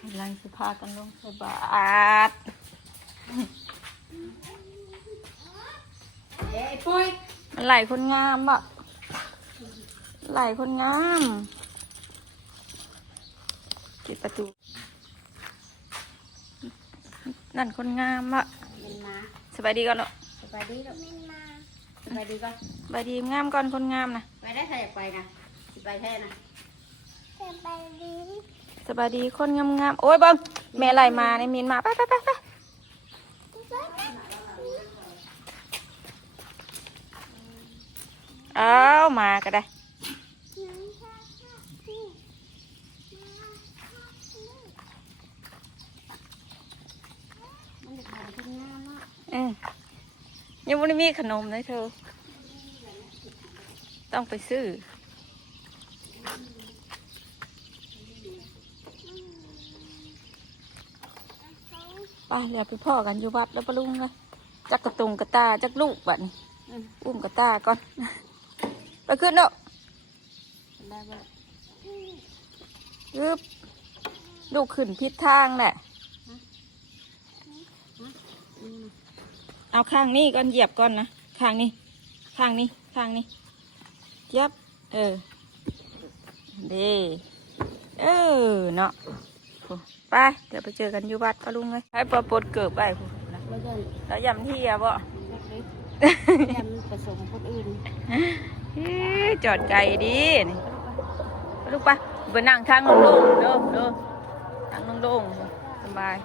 กำลังสิพากันลงใส่บาตรปุ้ยมันไหลคนงามบ่ไหลคนงามปิดประตูนั่นคนงามบ่สบายดีก่อนเนาะสบายดีลูกสบายดีก่อนสบายดีงามก่อนคนงามนะไปได้ใครอยากไปนะสิไปแท้นะสบายดีคนงามงามโอ้ยเบิ้งแม่ไหลมาในมินมาไปเอามาก็ได้ยังไม่ได้มีขนมเลยเธอต้องไปซื้อไปเดี๋ยวไปพ่อกันอยู่วัดแล้วปะลุงเลยจักกระตุงกระตาจักลูกบัดอุ้มกระตาก่อนไปขึ้นเนาะยึบลูกขึ้นพิษทางแหละเอาข้างนี้ก่อนเหยียบก่อนนะข้างนี้ยับดีเนาะไปเดี๋ยวไปเจอกันอยู่วัดปะลุงเลยให้ปลดเกิบไปแล้วยำที่อะบ่ยำผสมคนอื่นจอดไกลดีนี่ลูกไปไปนั่งทางโล่งๆเด้อทางโล่งๆสบาย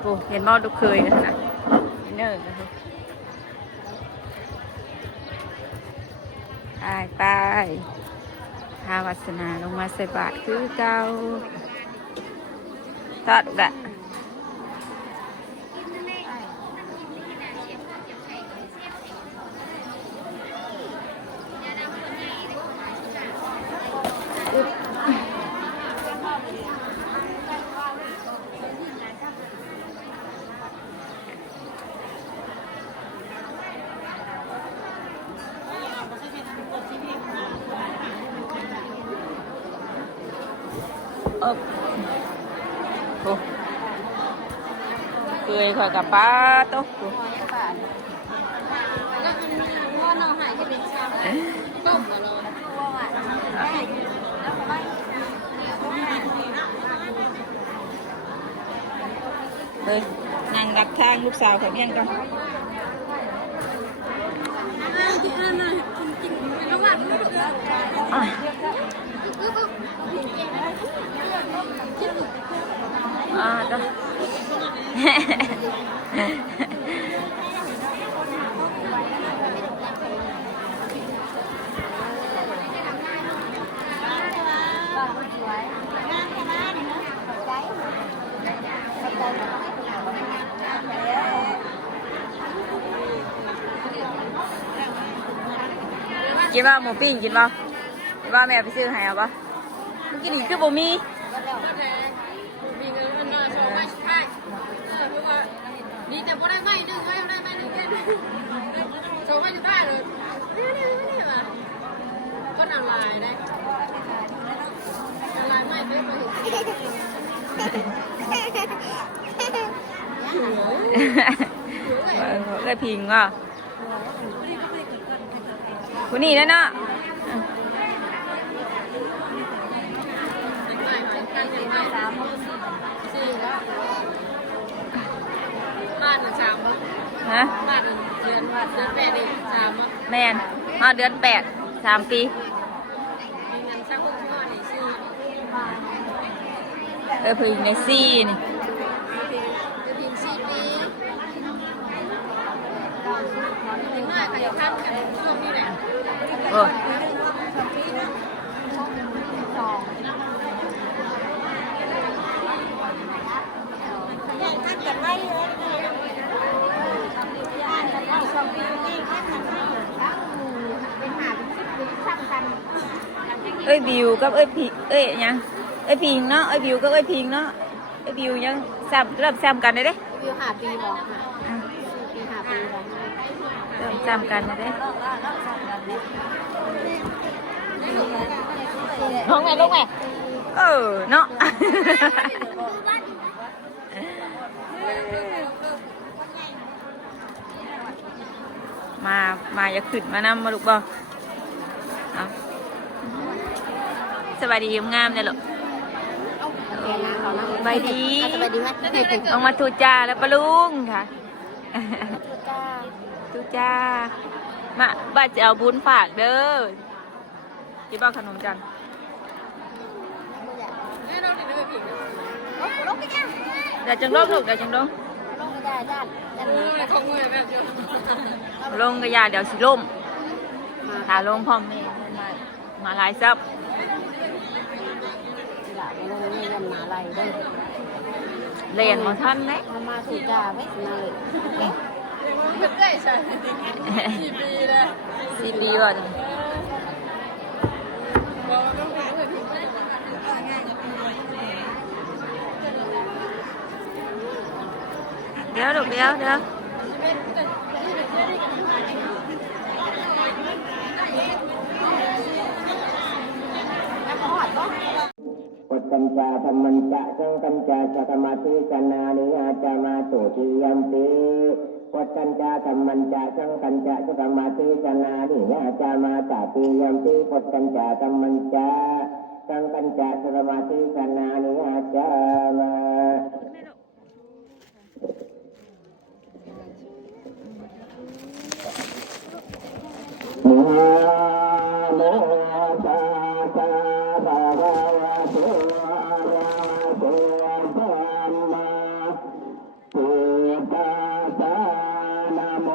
โอ้เห็นมอดูเคยกันนะเนอร์ไปพาวัสนาลงมาใส่บาตรคือเก่าตัดกะเคยคอยกับป้าโต๊ะเลยนางดักทางลูกสาวของเมียนกันจ้ะกินว่าหมูปิ้งกินว่าแม่ไปซื้อให้เอาปะเมื่อกี้นี่คือบ่มีนี่แต่บ่ได้ไม่ดึงไว้ได้ไม่ดึงได้โชว์ไม่ได้เลยนี่มาก็นำลายนะลายไม่เป๊ะไปเลยพิงอ่ะคนนี้แล้วเนาะบ้านสามฮะบ้านเดือน8เดือน3แมนมาเดือน8 3 ปีมีเงินสัก6ข้อนี่ซื้อพึ่งในซี่นี่พิง4 ปีถึงหน่อยใครจะทันกันช่วงนี้แหละเอ้ยบิวกับเอ้ยพิยังเอ้ยพิงเนาะเอ้ยบิวกับเอ้ยพิงเนาะเอ้ยบิวยังเริ่มซ้ำกันเลยเด้บิว5 ปีบอกปี5 ปีบอกเริ่มซ้ำกันเลยเด้ ลงแม่ลงแม่เนาะมาอย่าขึ้นมานำมาลูกบ่เอาสบายดีงามเลยลูกสบายดีลงมาทูจ้าแล้วปะลุงค่ะทูจ้ามาบ้านจะเอาบุญฝากเด้อที่บ้านขนมจันเดี๋ยวจังลงลูกเดี๋ยวจังลงลงกระยาเดี๋ยวสิล่มถ้าลงพร้อมแม่มาหลายซับเรียนมาท่านไหมมาถูกจ่าไม่มาเลยเป็นได้ใช่4 ปีเลย4 ปีก่อนเดี๋ยวลูกเดี๋ยวปัจจัญจาธรรมัญจะสังกัญจาสัตมาธิจนานิอาจามาตุติยัมปิปัจจัญจาธรรมัญจะสังกัญจาสัตมาธิจนานิอาจามาตติยัมปิปัจจัญจาธรรมัญจะสังกัญจาสัตมาธิจนานิอาจามาโมโมตาตาภะคะวะโตอะระหะโตสัมมาพุทธัสสะนะโม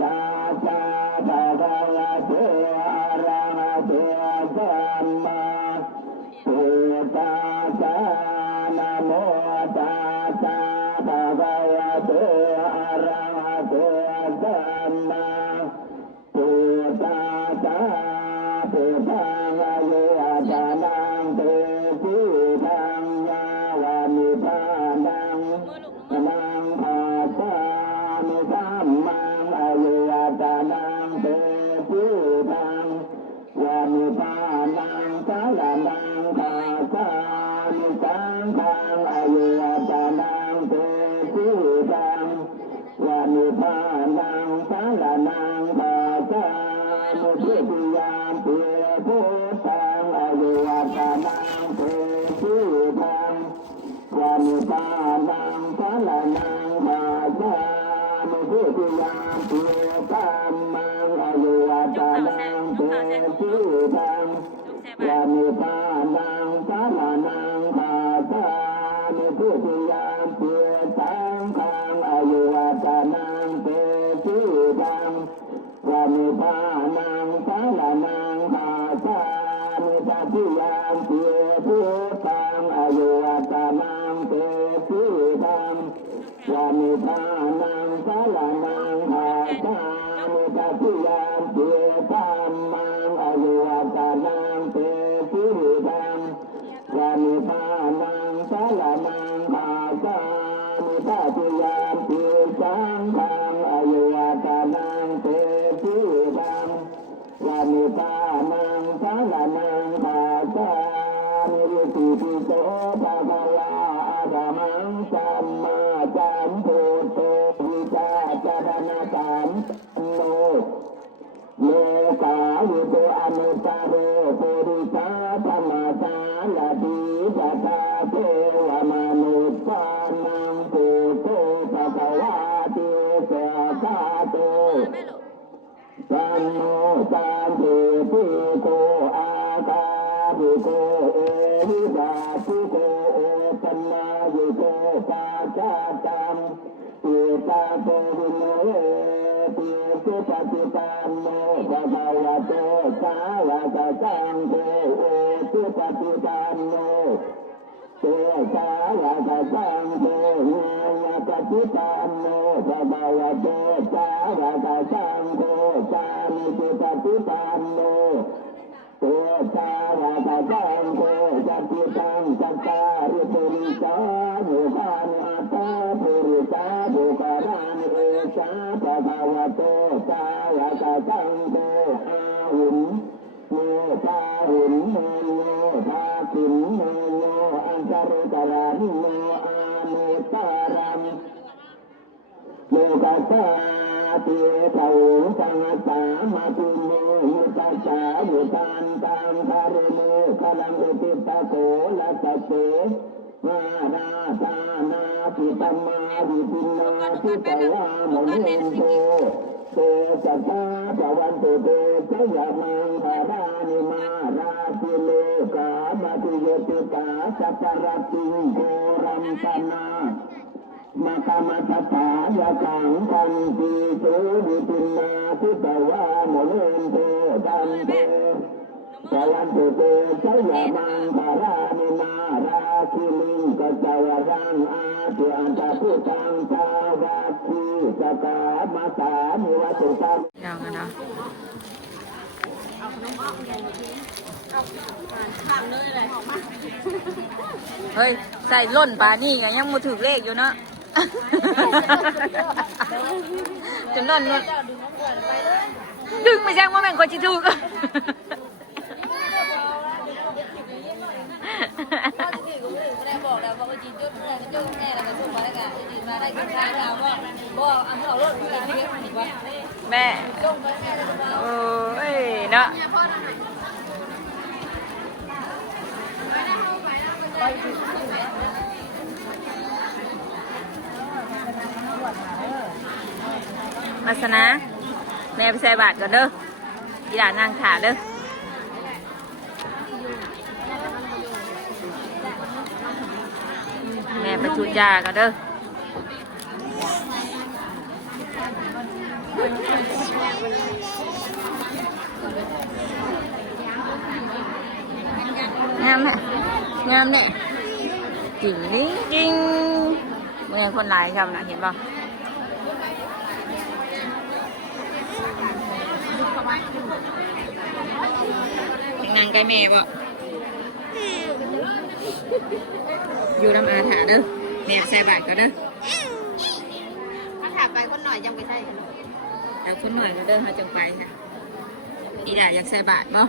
ตัสสะภะคะวะโตอะระหะโตสัมมาพุทธัสสะนะโมตัสสะภะคะวะโตอะระหะโตสัมมาพุทธัสสะพุทธังอายุอาจานังเตปิทังยาวามิปานังนังภาสามิสัมมังอายุอาจานังเตปิทังวามิปานังสาลานังภาสามิสังฆังอายุอาจานังเตปิทังวามิปานังสาลานังภาสามุทิยามเปียพุทธังอายุวัฒนังเตปิทังวามิปานังสาลานังภาสามุทิยามเปียธัมมังอายุวัฒนังเตปิทังวามิปานังสาลานังภาสามุทิยามเปียสังฆังอายุวัฒนังเตปิทังวามิปานังสาลานังภาสามิตติยามเปียพุทธังอายุวัฒนังเตปิทังวามิปานังสาลานังภาสามิตติยามเปียธัมมังอายุวัฒนังเตปิทังวามิปานังสาลานังภาสามิตติยามเปียสังฆังอายุวัฒนังเตปิทังวามิปานังสาลานังภาสามิริสิปิโสภะคะวะอะระหังสัมมาสัมพุทโธวิชาจารณะสัมโนโลกาวิโตอนุตตโรปุริสาธรรมสารติปัตตาเทวมนุษย์สานังพุทโธภะคะวะติสสะโตสัมโนสัมพุทโธอาคาวิโกเอหิปัสสิโกโอปัญญาวิโกปัจจตังอิตาโตวิโนติสุปฏิปันโนภะคะวะโตสาวกสังโฆโอสุปฏิปันโนเตสาวกสังโฆญาณปฏิปันโนภะคะวะโตสาวกสังโฆสามิจิปฏิปันโนเตสาวกสังโฆสัพพิตังสัตตาริปุริสานุภานุอัตตาปุริสาบุคคลานิเอชาภะคะวะโตสาวกสังโฆอาหุนโมตาหุนโมโยภ นิโนอาโนตารังโลกัสสาติเทวสังสามาตุโมยุตัสสายุตันตังคาริโมขลังอุติตะโกละตะเตมานาตานาปิตมาวิปินาทิตวามะเนโตเตจัตตาภวันตุเตชยมังคารานิมาราติโลกามาติโยติกาสัพพะติโกรัมตนามาตามาตาตายากังคันติโสวิปินาทิตวามะเนโตตันเตภวันตุเตชยมังคารานิมาราคิลิงกัจจวรังอาติอันตะพุตังสาวัคคีสกามาสานิวัตุตัง เรากันเนาะ ถามเลยเลยออกมา เฮ้ยใส่ล่นปลานี่ไงยังมาถือเลขอยู่เนาะ จนล่นดึงไม่ใช่ว่าแม่งคนจิถูก บอกแล้วว่าจีจุดเมื่อจุดแน่แล้วก็ส่งมาได้กันจีมาได้กินข้าวแล้วบอกอันเขาลดเงินที่นี่ว่า แม่ ส่งไปแม่ได้ว่า โอ้ยเนาะมาสนะแม่ไปใส่บาตรก่อนเด้ออีหลานนั่งขาเด้อแม่ไปทุจาก่อนเด้องามแม่งามแน่จริงนี่จริงเมื่อคนหลายครับนะเห็นป่ะนางไก่แม่บ่อยู่น้ำอาถาเด้อแม่ใส่บาตรก็เด้อ ถ้าถามไปคนหน่อยยังไปใช่ เอาคนหน่อยก็เด้อเขาจังไปค่ะอีด่าอยากใส่บาตรบ่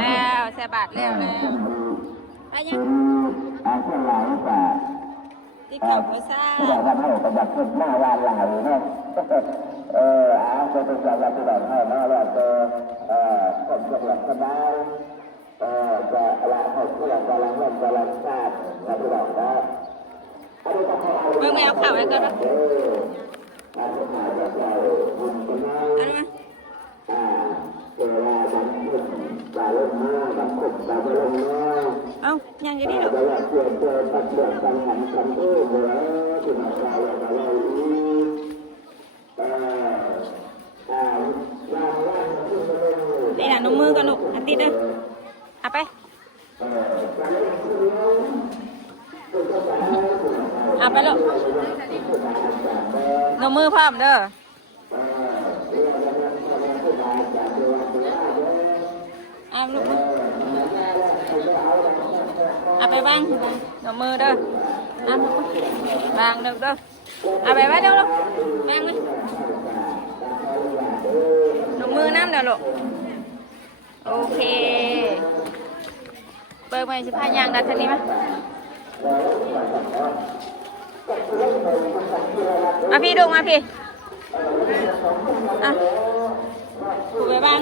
แล้วใส่บาตรแล้วไปยัง อาเช่นไรก็ ที่เขาไปซ่า ที่เราทำให้ประหยัดขึ้นหน้าวานหลายเนาะจะเป็นการรับที่เราให้เนาะแล้วก็ผมจะหลับสบายจะละให้ที่เราจะละเงินจะละชาติรับที่เราได้ เมื่อแมวข่าวไว้ก่อนปะเอาดูมาเอายังจะดีหรอนี่นะน้องมือก่อนลูกอันติดเลยเอาไปเอาไปลูกน้องมือพร้อมเด้อเอาลูกเอาไปบ้างน้องมือเด้อเอาบางเด้อเด้อเอาไปไว้เด้อลูกบางเลยน้องมือน้ำเด้อลูกโอเคเปิดไปสิพายางกันทันนี้มั้ยมาพี่ดูมาพี่อ่ะถูไปบ้าง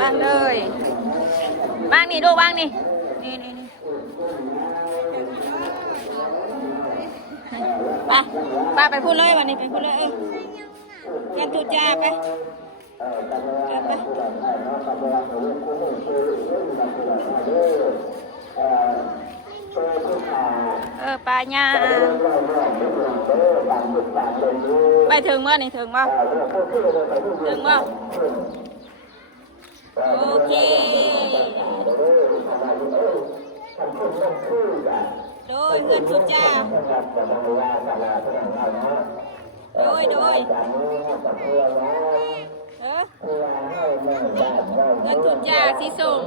บ้างเลยบ้างนี่ดูบ้างนี่นี่นี่นี่ไปพูดเลยวันนี้ไปพูดเลยเรียนตุจ้าไปปลาญาไปถึงว่านี่ถึงว่าถึงว่าโอเคโดยเพื่อนทุกเจ้าโดยเงินทุกเจ้าสิส่ง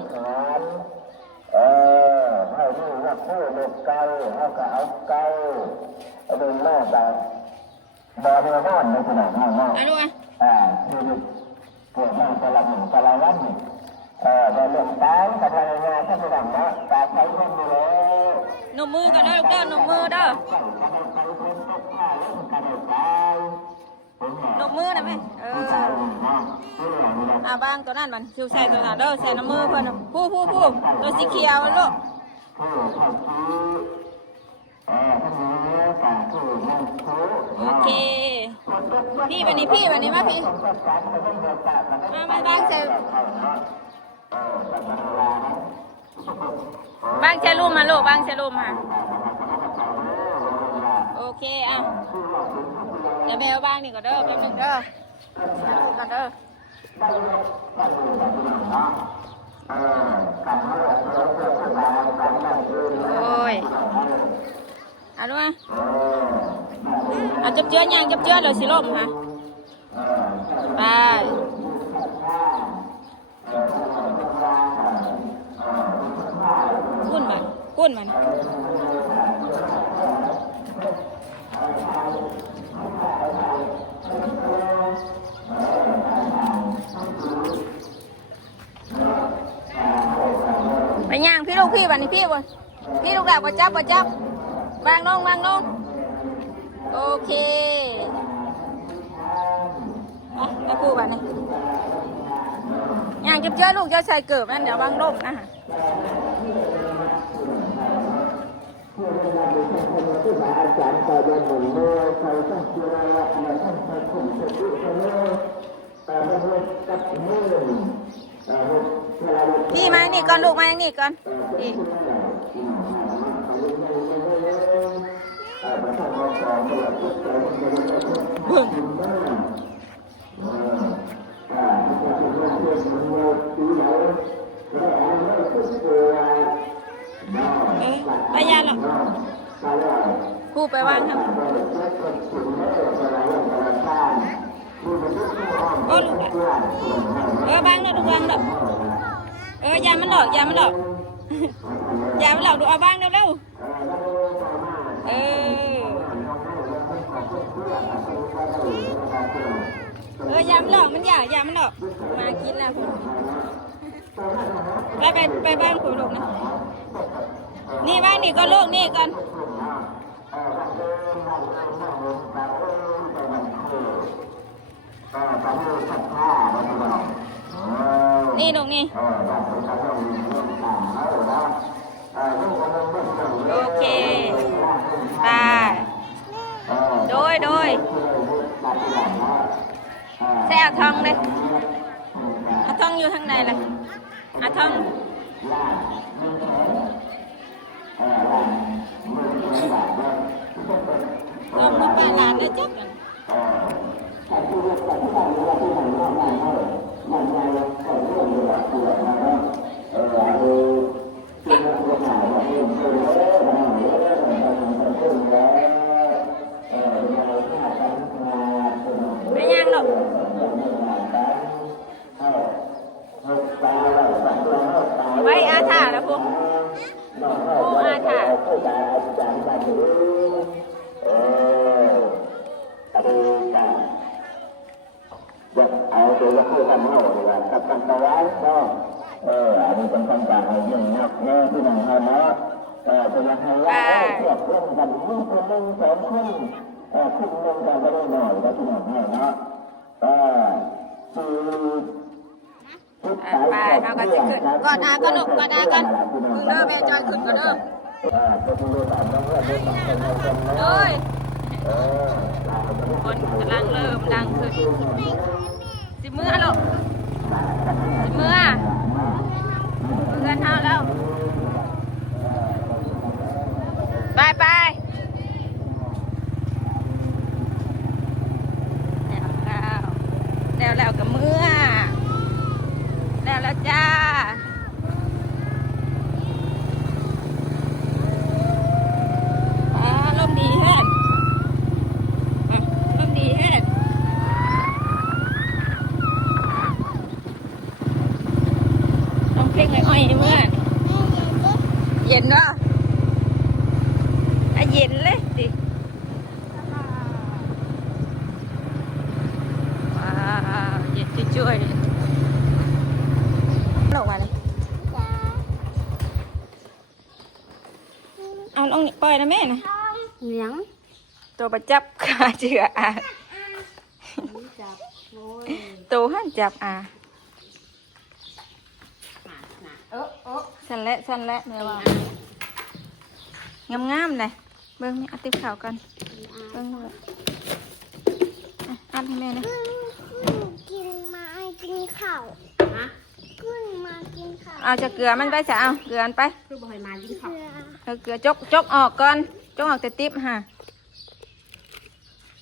ให้รู้ว่าคู่เด็กเก่าเขาก็เอาเก่าเป็นแม่แต่บ่เรือนอนในขณะนั้นเนาะเอาดูอ่ะชีวิต เกี่ยวกับตลาดหนึ่งตลาดวันเราเลือกตั้งกับทางงานท่านผู้นำเนาะการใช้เงินอยู่แล้ว นมมือกันเด้อลูกเด้อนมมือเด้อ นมมือนะแม่บางตัวนั้นมันคิวใส่ตัวนั้นเด้อใส่น้ำมือเพิ่นผู้ตัวสีเขียวลูกโอเคพี่วันนี้มาพี่มาบางใส่รูมมาลูกบางใส่รูมมาโอเคอ่ะเดี๋ยวแม่เอาบ้างนี่ก่อนเด้อแป๊บนึงเด้อก่อนเด้อโอ้ยเอาดูมาเอาจับเจื้อย่างจับเจื้อเลยสิล่มค่ะไปกุ้นมัน ไปย่างพี่ลูกพี่วันนี้พี่บนพี่ลูกแบบจับวางลงโอเคไปพูดวันนี้ย่างเจอลูกจะใส่เกิบนั่นเดี๋ยววางลงนะฮะพี่มานี่ก่อนลูกมานี่ก่อนนี่ไปยาหรอพูดไปว่างครับโอ้ลูกบางเนาะดูบางเนาะยามันหลอกยามันหลอกดูเอาบ้างเร็วยามันหลอกมันยามันหลอกมากินแล้วไปบ้านคุณลูกนะนี่บ้านนี่ก็ลูกนี่กันนี่ลูกนี่โอเคไปโดยใส่เอาทองเลยเอาทองอยู่ทางไหนล่ะเอาทองลงมาไปร้านได้จักกันไม่ย่างหรอกไว้อาถาแล้วพวกโอ้อาถาเอาตัวละครกันเอาเลยว่ากับกันตะวันก็อันนี้เป็นคำสั่งให้ยิ่งนักแน่ที่หนึ่งให้เนาะเป็นยังไงว่าเทียบเรื่องกันยิ่งคนหนึ่งสองคนขึ้นหนึ่งกันก็ได้หน่อยแล้วที่หนึ่งให้เนาะไปเอากันจะขึ้นก่อนก็ลูกก่อนกันมึงเด้อแม่จอยขึ้นก่อนเด้อโอ้ยคนกำลังเริ่มดังขึ้นสิเมื่อลูกสิเมื่อเงินเท่าแล้วไปแล้วกับเมื่อแล้วจ้าลมดีเฮ้ยลมดีเฮ้ยต้องเพลงอ้อยเมื่อเย็นเนาะเย็ นะแม่นะ เหนียง ตัวประจับขาเจืออา จับโอ้ย ตัวหันจับอา เออ สั่นและแม่ว่างามๆเลยเบิ่งนี่เอาติ๊บข่าวกันเบิ่งเลยอัดให้แม่นะ กินมากินข้าว ฮะ ขึ้นมากินข้าว เอาจะเกลือมันไปจะเอาเกลือมันไป คือบ่ให้มากินข้าว เอาเกลือจกออกก่อนจกออกแต่ติ๊บฮะ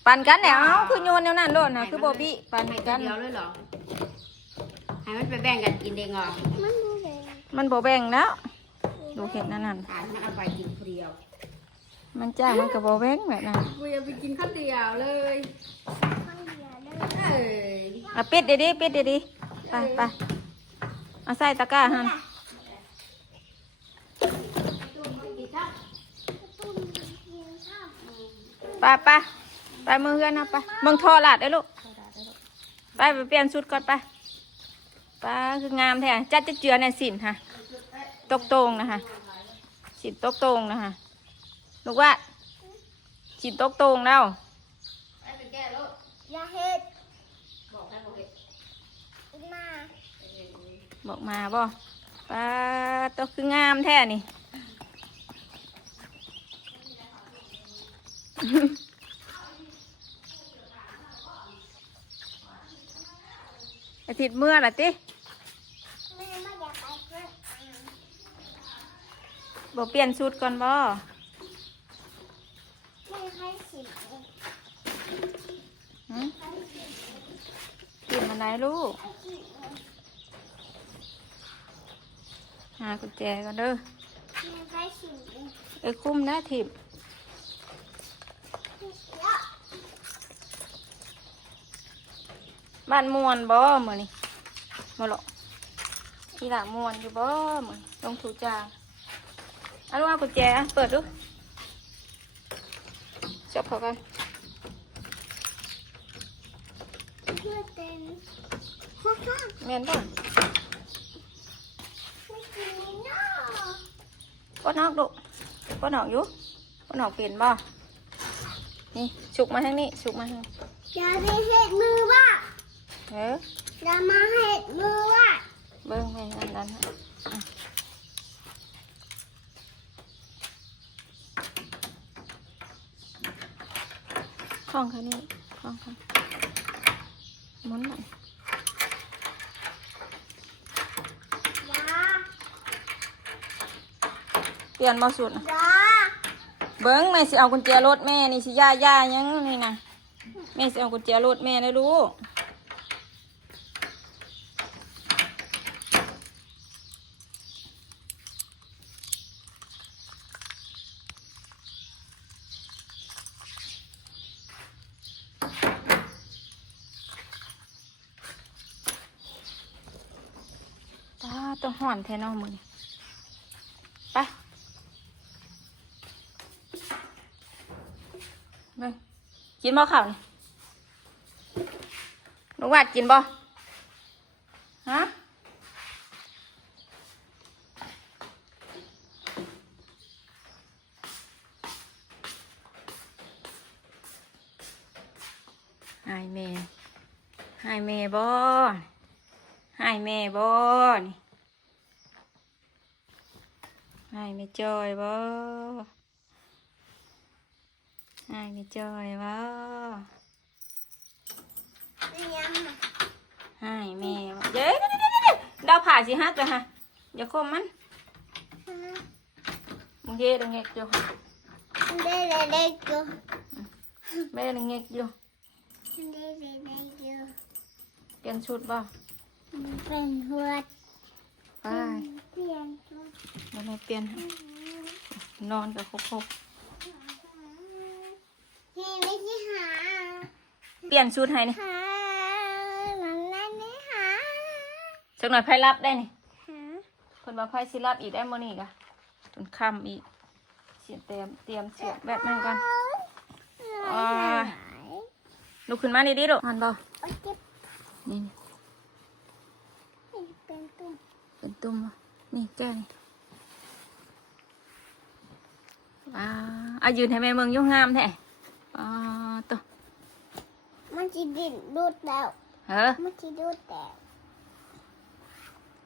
ปั่นกันแล้วเอาคือโยนแนวนั้นโลดนะคือโบบี้ปั่น ให้ กัน เดียวเลยเหรอให้มันไปแบ่งกันกินเองเหรอ มันดูเลย มันโบแบ่งแล้วดูเห็ดนั่น อ่านมันเอาไปกินคนเดียว มันจ้ามันกับโบแบ่งแบบนั้น กูจะไปกินข้าวเดียวเลย ข้าวเหนียวเลย เอ้ย เอาปิดดีๆไปเอาใส่ตะกร้าหัน ตุ้มกินข้าว ไปมือเฮือนเอาไปมึงทอหลาดได้ลูกไปเปลี่ยนชุดก่อนไปคืองามแท้จัดจะเจือในสินฮะตกตรงนะฮะสินตกตรงนะฮะลูกว่าสินตกตรงแล้ว ไปไปแก้แล้ว อย่าเฮ็ด บอกให้บอกเห็ด มา บอกมาบ่ป้าตกคืองามแท้นี่ อาทิตย์เมื่อล่ะติ แม่ไม่อยากไปเพื่อน บอกเปลี่ยนชุดก่อนบ่ แม่ให้สิบ หืมเปลี่ยนมาไหนลูกหากุญแจก่อนเด้อ แม่ให้สิบ คุ้มนะทิพย์บ้านมวนบ่มื้อนี้บ่หรอกที่หลังมวนอยู่บ่มื้อนี้ลงถูจางเอาลูกเอากุญแจอ่ะเปิดดูจับเข้ากัน เพื่อเต้นฮ่าฮ่า แม่นป่ะ ไม่กินนี่เนาะ ปนอกลูกปนอกอยู่ปนอกเปลี่ยนบ่นี่ฉุกมาทางนี้ฉุกมาทาง อย่าได้เฮ็ดมือว่า อ อย่ามาเฮ็ดมือว่า เบิ้งแม่อันนั้นฮะอ่ะคล้องค่ะนี่คล้องค่ะหมุนหน่อย อย่า เปลี่ยนมาสุดน่ะ อย่า เบิ้งแม่สิเอากุญแจรถแม่นี่สิย่ายังนี่นะแม่สิเอากุญแจรถแม่ได้รู้ต้องห่อนแทนเอามือนี่ไปเบิ่งกินบ่ข้าวนี่ลูกวัดกินบ่ฮะหายแม่บ่หายแม่บ่นี่หายแม่จอยบ่หายแม่จอยบ่ ยัง หายแม่บ่เดี๋ยวดาวผ่าสิฮักเลยฮะอย่าคมมันมึงเฮ็ดเงกอยู่ เด้เด้เด้กู แม่เงกอยู่ เด้เด้เด้กู เปลี่ยนชุดบ่ เป็นหัว ไป เปลี่ยนตัว เดี๋ยวแม่เปลี่ยนให้นอนกับคก เฮ้ยไม่ใช่หา เปลี่ยนชุดให้นี่ หาหลังนั้นไม่หา จักหน่อยไผรับได้นี่ หา เพิ่นว่าไผสิรับอีกได้มื้อนี้กะจนค่ำอีกเสียเตรียมเสียแบบนั้นกันลุกขึ้นมาดีๆลูกหันบ่ โอ้เจ็บ นี่ เป็นตุ่ม เป็นตุ่มบ่นี่แก้นี่ ยืนให้แม่เมืองยุ่งงามแท้ตัว มันจะดิ้นดูดแล้ว มันจะดูดแล้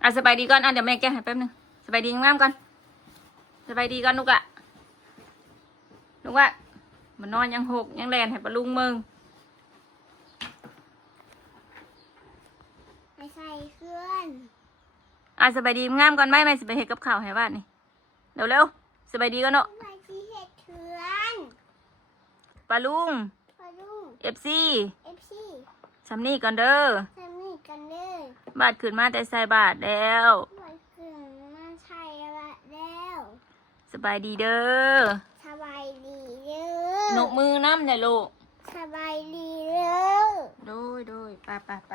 ว สบายดีก่อนเดี๋ยวแม่แก้ให้แป๊บนึงสบายดีงามก่อนสบายดีก่อนลูกอะลูกว่ามันนอนยังหกยังแลนให้ปลาลุงมึง ไม่ใส่เคลื่อน สบายดีงามก่อนไหมไม่สบายเห็ดกับข้าวให้บ้านนี่เร็วสบายดีก่อนเนาะ ไม่ใช่เห็ดเคลื่อน ปลาลุง พอดู FC FC สำนี่ก่อนเด้อ ทำนี่กันเลย บาทขึ้นมาแต่ใส่บาทแล้ว มันเกลือมาใช่ละแล้ว สบายดีเด้อ สบายดีเด้ หน อก มือน้ำเนี่ยลูก สบายดีเด้อ โดยไป